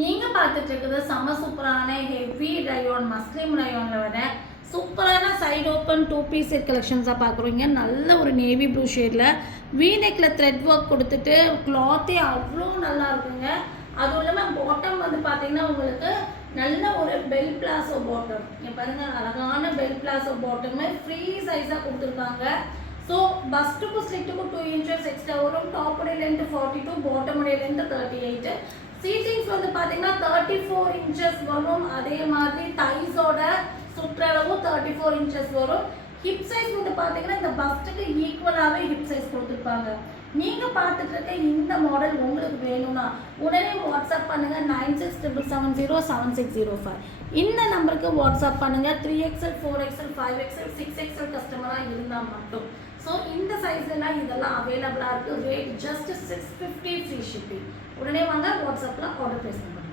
நீங்கள் பார்த்துட்டு இருக்கிறது செம்ம சூப்பரான ஹெவி ரயோன் மஸ்லிம் ரயோனில் வர சூப்பரான சைடு ஓப்பன் 2 பீஸ் செட் கலெக்ஷன்ஸாக பார்க்குறீங்க. நல்ல ஒரு நேவி ப்ளூ ஷேடில் வீநெக்கில் த்ரெட் ஒர்க் கொடுத்துட்டு கிளாத்தே அவ்வளோ நல்லா இருக்குங்க. அதுவும் இல்லாமல் பாட்டம் வந்து பார்த்தீங்கன்னா உங்களுக்கு நல்ல ஒரு பெல் பிளாசோ பாட்டம். இங்கே பாருங்கள், அழகான பெல் பிளாசோ பாட்டமே ஃப்ரீ சைஸாக கொடுத்துருக்காங்க. ஸோ பஸ்ட்டுக்கு ஸ்லிட்டுக்கு 2 இன்ச்சஸ் எக்ஸ்ட்ரா வரும். டாப்போடைய லென்த் 42, பாட்டமுடைய லென்த் 38. சீட்டிங்ஸ் வந்து பார்த்தீங்கன்னா 34 இன்ச்சஸ் வரும். அதே மாதிரி தைஸோட சுற்றளவு 34 இன்ச்சஸ் வரும். ஹிப் சைஸ் வந்து பார்த்தீங்கன்னா இந்த பஸ்ட்டுக்கு ஈக்குவலாகவே ஹிப் சைஸ் கொடுத்துருப்பாங்க. நீங்கள் பார்த்துட்டு இருக்க இந்த மாடல் உங்களுக்கு வேணும்னா உடனே வாட்ஸ்அப் பண்ணுங்கள் 9677707605. இந்த நம்பருக்கு வாட்ஸ்அப் பண்ணுங்கள். 3XL 4XL 5XL 6XL கஸ்டமராக இருந்தால் மட்டும். ஸோ இந்த சைஸ்லாம் இதெல்லாம் அவைலபிளாக இருக்குது. Rate just 650 free shipping. உடனே வாங்க, வாட்ஸ்அப்பில் ஆர்டர் ப்ளேஸ் பண்ணுங்கள்.